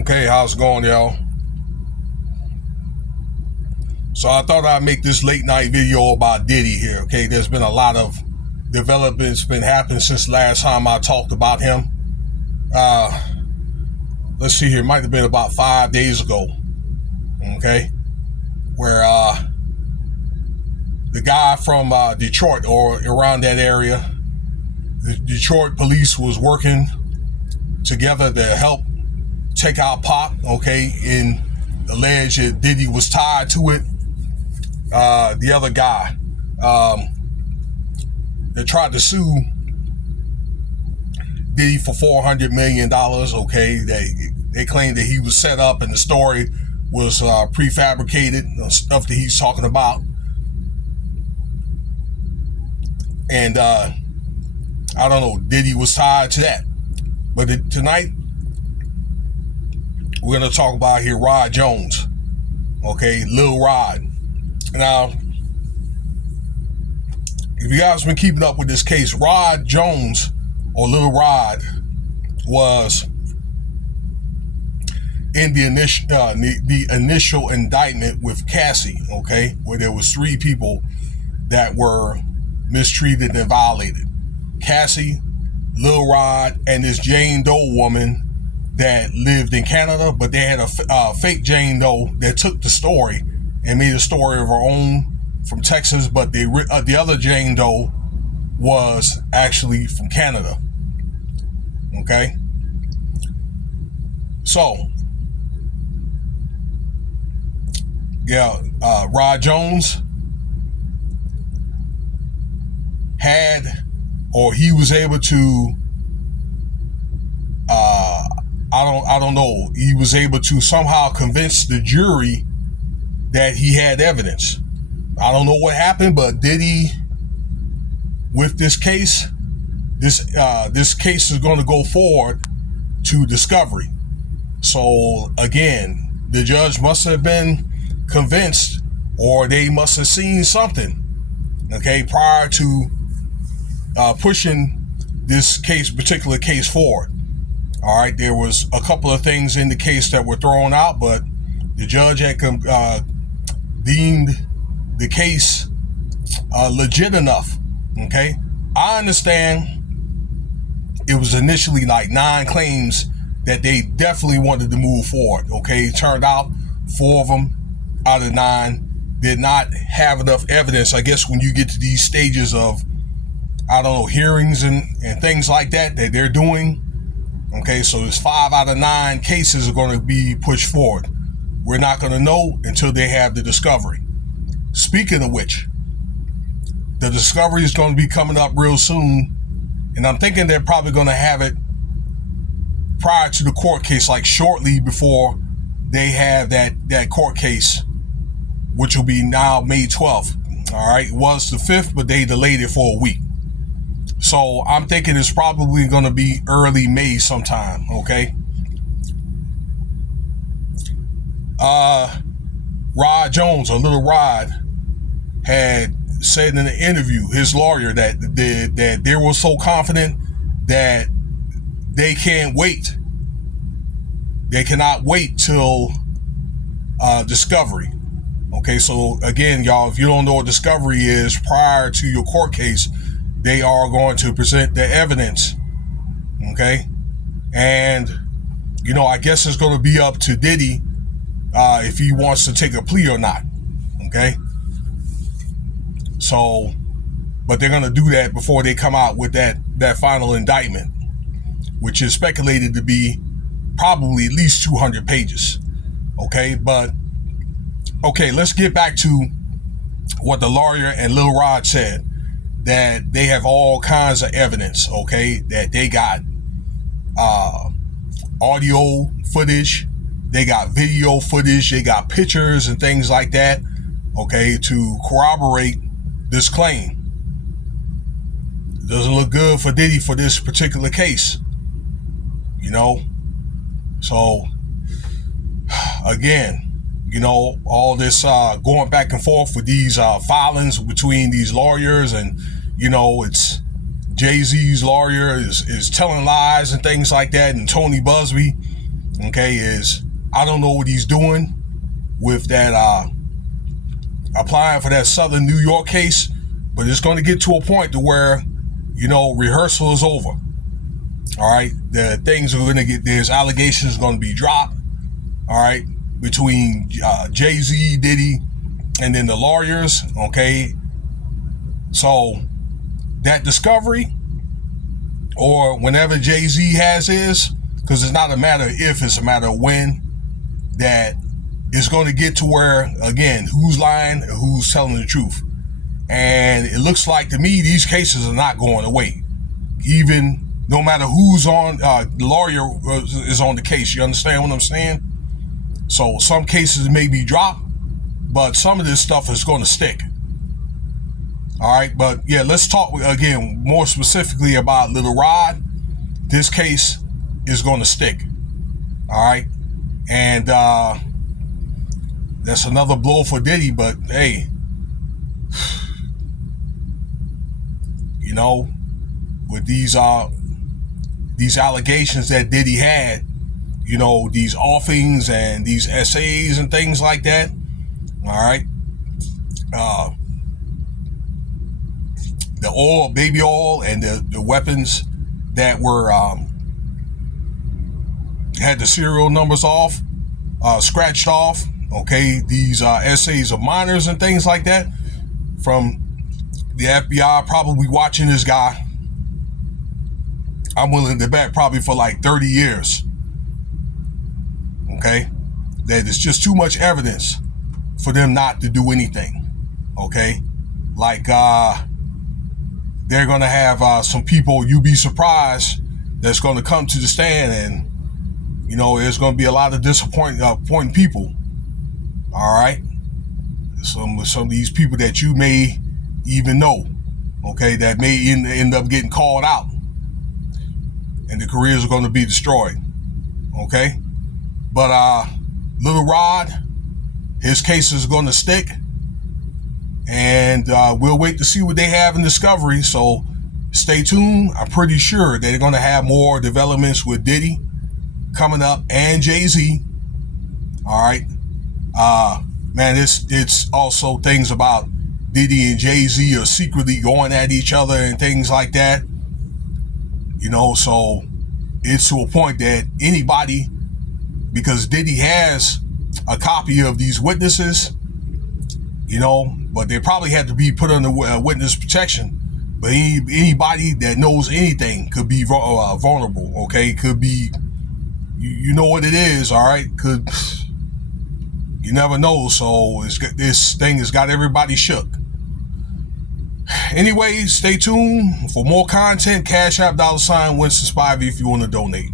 Okay, how's it going, y'all? So I thought I'd make this late night video about Diddy here. Okay, there's been a lot of developments been happening since last time I talked about him. Let's see here, it might have been about 5 days ago. Okay, where the guy from Detroit or around that area, the Detroit police was working together to help take out Pop. Okay, in alleged that Diddy was tied to it. The other guy, they tried to sue Diddy for $400 million. Okay, they claimed that he was set up and the story was prefabricated, stuff that he's talking about. And I don't know, Diddy was tied to that. But tonight, we're going to talk about here Rod Jones. Okay, Lil Rod. Now, if you guys been keeping up with this case, Rod Jones, or Lil Rod, was in the initial indictment with Cassie, okay, where there was 3 people that were mistreated and violated. Cassie, Lil Rod, and this Jane Doe woman that lived in Canada, but they had a fake Jane Doe that took the story and made a story of her own from Texas, but the other Jane Doe was actually from Canada. Okay? So, yeah, Rod Jones he was able to, I don't know, he was able to somehow convince the jury that he had evidence. I don't know what happened, but Diddy, with this case, this case is going to go forward to discovery. So again, the judge must have been convinced, or they must have seen something, okay, prior to pushing this particular case forward. All right, there was a couple of things in the case that were thrown out, but the judge had deemed the case legit enough. Okay, I understand it was initially like 9 claims that they definitely wanted to move forward. Okay, it turned out 4 of them out of 9 did not have enough evidence. I guess when you get to these stages of, I don't know, hearings and things like that they're doing. Okay, so it's 5 out of 9 cases are going to be pushed forward. We're not going to know until they have the discovery. Speaking of which, the discovery is going to be coming up real soon, and I'm thinking they're probably going to have it prior to the court case, like shortly before they have that court case, which will be now May 12th. All right, it was the 5th, but they delayed it for a week. So I'm thinking it's probably going to be early May sometime, okay? Rod Jones, or Lil Rod, had said in an interview, his lawyer, that they were so confident that they can't wait. They cannot wait till discovery. Okay, so again, y'all, if you don't know what discovery is, prior to your court case, they are going to present the evidence. Okay, and I guess it's going to be up to Diddy if he wants to take a plea or not. Okay, so, but they're going to do that before they come out with that final indictment, which is speculated to be probably at least 200 pages. Okay, but okay, let's get back to what the lawyer and Lil Rod said, that they have all kinds of evidence, okay, that they got audio footage, they got video footage, they got pictures and things like that, okay, to corroborate this claim. It doesn't look good for Diddy for this particular case, so again, all this going back and forth with these filings between these lawyers, and it's Jay-Z's lawyer is telling lies and things like that, and Tony Busby okay, is I don't know what he's doing with that applying for that Southern New York case, but it's going to get to a point to where, rehearsal is over. All right, the things are going to get, there's allegations going to be dropped. All right, between Jay-Z, Diddy, and then the lawyers. Okay, so that discovery, or whenever Jay-Z has his, because it's not a matter of if, it's a matter of when, that it's going to get to where, again, who's lying, who's telling the truth. And it looks like to me these cases are not going away, even no matter who's on, the lawyer is on the case. You understand what I'm saying? So some cases may be dropped, but some of this stuff is going to stick. All right, but yeah, let's talk again more specifically about Lil Rod. This case is going to stick. All right, and that's another blow for Diddy. But hey, with these allegations that Diddy had, these offings and these essays and things like that. All right. The oil, baby oil, and the weapons that were had the serial numbers off, scratched off. Okay, these essays of minors and things like that from the FBI, probably watching this guy. I'm willing to bet probably for like 30 years. Okay, that it's just too much evidence for them not to do anything. Okay, like they're gonna have some people, you'd be surprised, that's gonna come to the stand, and there's gonna be a lot of disappointing people. All right, some of these people that you may even know, okay, that may end up getting called out, and the careers are going to be destroyed. Okay, but Lil Rod, his case is going to stick, and we'll wait to see what they have in discovery. So stay tuned. I'm pretty sure they're going to have more developments with Diddy coming up and Jay-Z. All right, man, it's also things about Diddy and Jay-Z are secretly going at each other and things like that. So it's to a point that anybody, because Diddy has a copy of these witnesses, but they probably had to be put under witness protection. But anybody that knows anything could be vulnerable, okay? Could be, you know what it is, all right? You never know. So this thing has got everybody shook. Anyway, stay tuned for more content. Cash App $Winston Spivey if you want to donate.